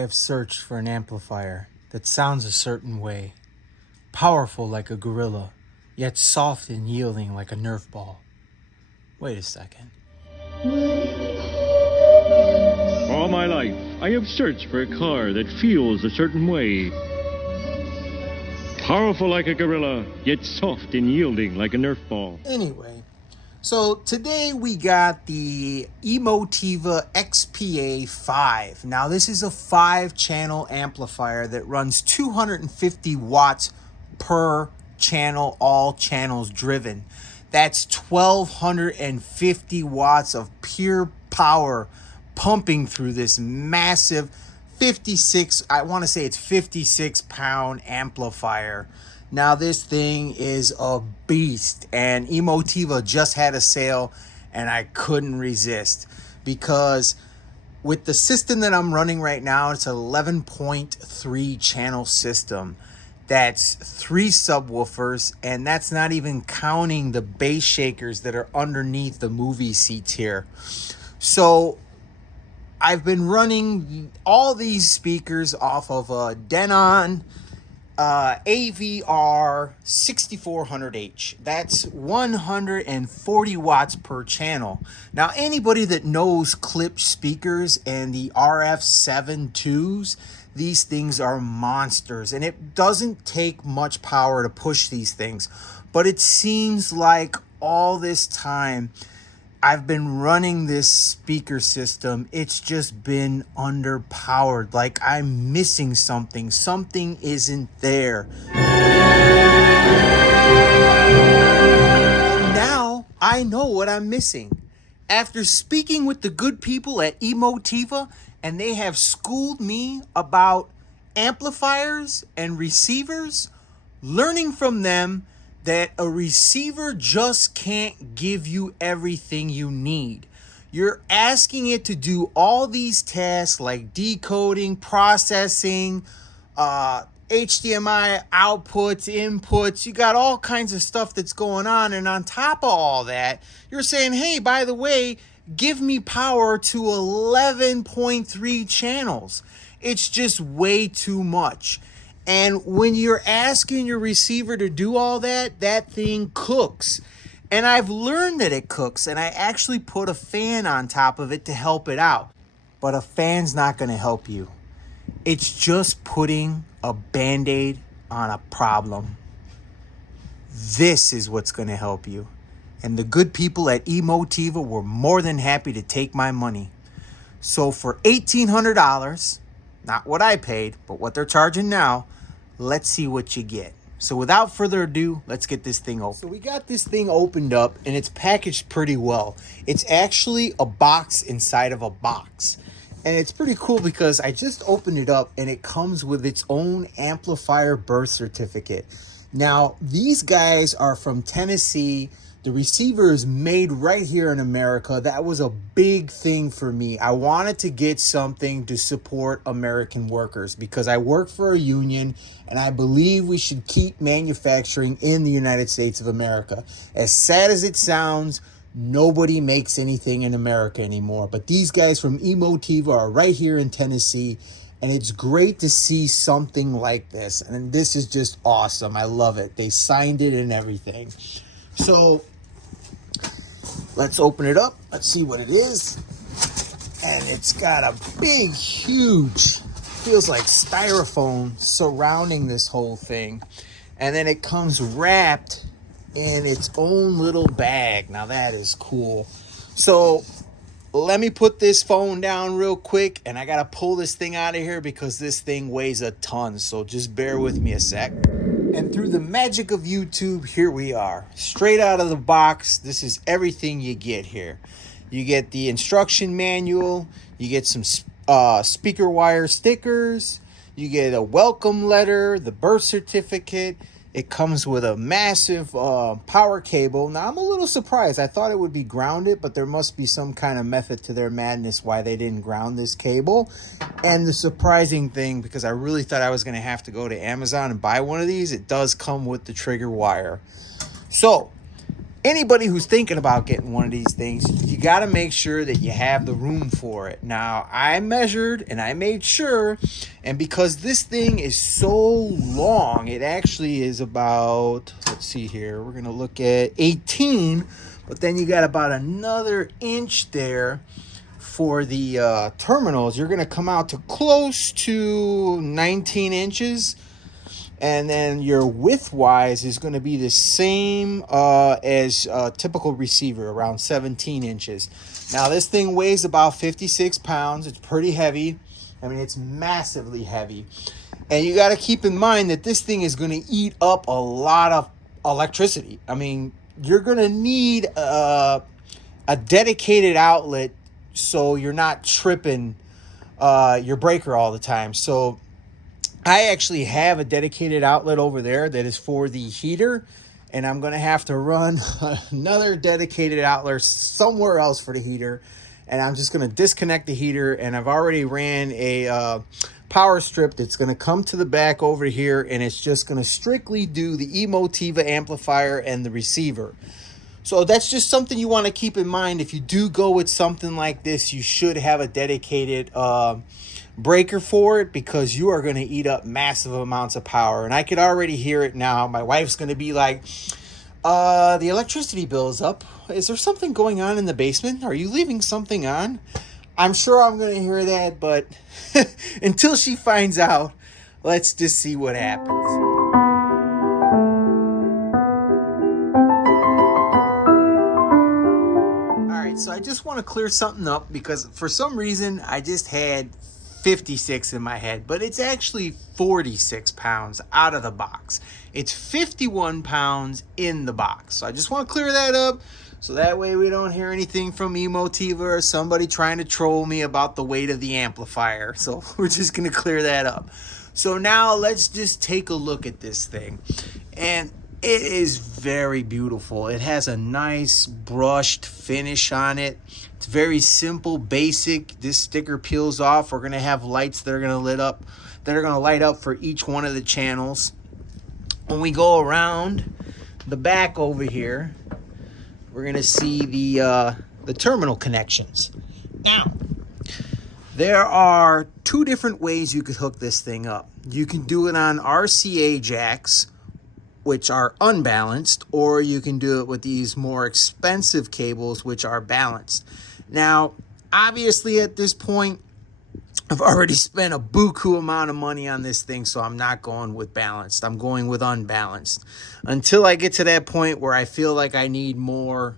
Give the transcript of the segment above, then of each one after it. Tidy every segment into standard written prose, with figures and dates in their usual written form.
have searched for an amplifier that sounds a certain way, powerful like a gorilla, yet soft and yielding like a Nerf ball. Wait a second. All my life, I have searched for a car that feels a certain way. Powerful like a gorilla, yet soft and yielding like a Nerf ball. Anyway, so today we got the Emotiva XPA-5. Now this is a 5-channel amplifier that runs 250 watts per channel, all channels driven. That's 1,250 watts of pure power pumping through this massive 56, I want to say it's 56 pound amplifier. Now this thing is a beast, and Emotiva just had a sale and I couldn't resist, because with the system that I'm running right now, it's an 11.3 channel system. That's 3 subwoofers, and that's not even counting the bass shakers that are underneath the movie seats here. So I've been running all these speakers off of a Denon AVR 6400H. That's 140 watts per channel. Now, anybody that knows Klipsch speakers and the RF72s, these things are monsters, and it doesn't take much power to push these things. But it seems like all this time I've been running this speaker system, it's just been underpowered. Like I'm missing something. Something isn't there. And now I know what I'm missing. After speaking with the good people at Emotiva, and they have schooled me about amplifiers and receivers, learning from them that a receiver just can't give you everything you need. You're asking it to do all these tasks like decoding, processing, HDMI outputs, inputs. You got all kinds of stuff that's going on. And on top of all that, you're saying, hey, by the way, give me power to 11.3 channels. It's just way too much. And when you're asking your receiver to do all that, that thing cooks. And I've learned that it cooks, and I actually put a fan on top of it to help it out. But a fan's not going to help you. It's just putting a Band-Aid on a problem. This is what's going to help you. And the good people at Emotiva were more than happy to take my money. So for $1,800, not what I paid, but what they're charging now, let's see what you get. So without further ado, let's get this thing open. So we got this thing opened up, and it's packaged pretty well. It's actually a box inside of a box. And it's pretty cool because I just opened it up, and it comes with its own amplifier birth certificate. Now, these guys are from Tennessee. The receiver is made right here in America. That was a big thing for me. I wanted to get something to support American workers because I work for a union, and I believe we should keep manufacturing in the United States of America. As sad as it sounds, nobody makes anything in America anymore. But these guys from Emotiva are right here in Tennessee, and it's great to see something like this. And this is just awesome. I love it. They signed it and everything. So let's open it up. Let's see what it is. And it's got a big, huge, feels like styrofoam surrounding this whole thing. And then it comes wrapped in its own little bag. Now that is cool. So let me put this phone down real quick, and I got to pull this thing out of here because this thing weighs a ton. So just bear with me a sec. And through the magic of YouTube, here we are. Straight out of the box, this is everything you get here. You get the instruction manual, you get some speaker wire stickers, you get a welcome letter, the birth certificate. It comes with a massive power cable. Now, I'm a little surprised. I thought it would be grounded, but there must be some kind of method to their madness why they didn't ground this cable. And the surprising thing, because I really thought I was going to have to go to Amazon and buy one of these, it does come with the trigger wire. So anybody who's thinking about getting one of these things, you got to make sure that you have the room for it. Now, I measured and I made sure, and because this thing is so long, it actually is about, let's see here, we're going to look at 18, but then you got about another inch there for the terminals. You're going to come out to close to 19 inches. And then your width-wise is going to be the same as a typical receiver, around 17 inches. Now, this thing weighs about 56 pounds. It's pretty heavy. I mean, it's massively heavy. And you got to keep in mind that this thing is going to eat up a lot of electricity. I mean, you're going to need a dedicated outlet so you're not tripping your breaker all the time. So I actually have a dedicated outlet over there that is for the heater, and I'm going to have to run another dedicated outlet somewhere else for the heater, and I'm just going to disconnect the heater, and I've already ran a power strip that's going to come to the back over here, and it's just going to strictly do the Emotiva amplifier and the receiver. So that's just something you want to keep in mind. If you do go with something like this, you should have a dedicated breaker for it, because you are going to eat up massive amounts of power. And I could already hear it now. My wife's going to be like, the electricity bill is up. Is there something going on in the basement? Are you leaving something on? I'm sure I'm going to hear that, but until she finds out, let's just see what happens. So I just want to clear something up, because for some reason I just had 56 in my head, but it's actually 46 pounds out of the box. It's 51 pounds in the box. So I just want to clear that up, so that way we don't hear anything from Emotiva or somebody trying to troll me about the weight of the amplifier. So we're just going to clear that up. So now let's just take a look at this thing. And it is very beautiful. It has a nice brushed finish on it. It's very simple, basic. This sticker peels off. We're going to have lights that are going to light up for each one of the channels. When we go around the back over here, we're going to see the terminal connections. Now, there are two different ways you could hook this thing up. You can do it on RCA jacks, which are unbalanced, or you can do it with these more expensive cables, which are balanced. Now, obviously at this point, I've already spent a buku amount of money on this thing, so I'm not going with balanced. I'm going with unbalanced until I get to that point where I feel like I need more.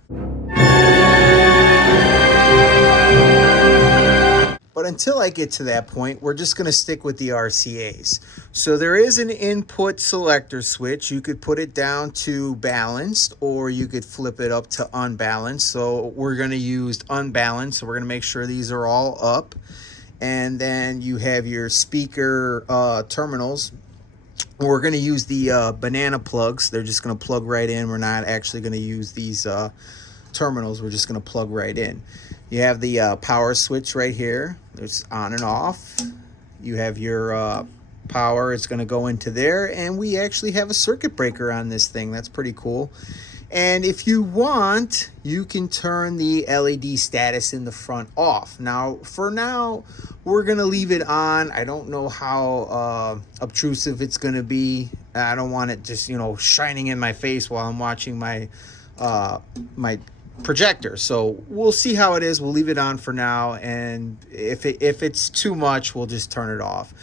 But until I get to that point, we're just going to stick with the RCAs. So there is an input selector switch. You could put it down to balanced, or you could flip it up to unbalanced. So we're going to use unbalanced. So we're going to make sure these are all up. And then you have your speaker terminals. We're going to use the banana plugs. They're just going to plug right in. We're not actually going to use these terminals. We're just going to plug right in. You have the power switch right here. It's on and off. You have your power. It's going to go into there. And we actually have a circuit breaker on this thing. That's pretty cool. And if you want, you can turn the LED status in the front off. Now, for now, we're going to leave it on. I don't know how obtrusive it's going to be. I don't want it just, shining in my face while I'm watching my my projector. So we'll see how it is. We'll leave it on for now, and if it's too much, we'll just turn it off.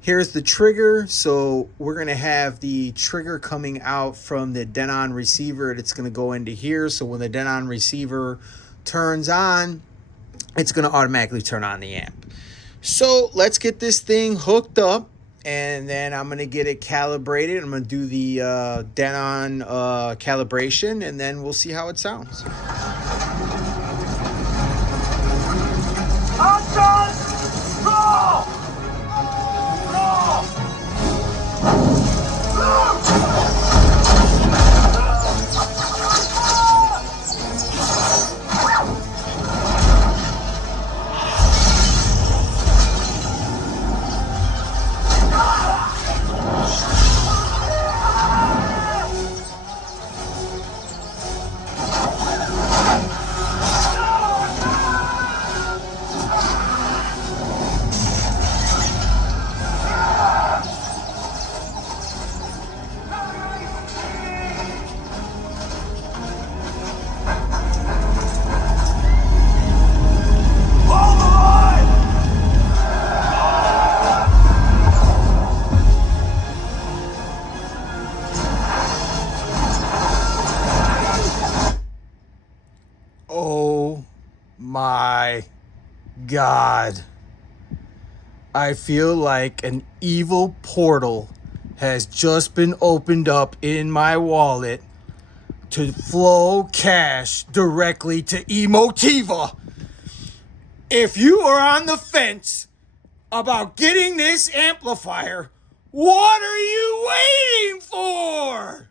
Here's the trigger. So we're going to have the trigger coming out from the Denon receiver. It's going to go into here. So when the Denon receiver turns on, it's going to automatically turn on the amp. So let's get this thing hooked up, and then I'm going to get it calibrated. I'm going to do the Denon calibration, and then we'll see how it sounds. God, I feel like an evil portal has just been opened up in my wallet to flow cash directly to Emotiva. If you are on the fence about getting this amplifier, what are you waiting for?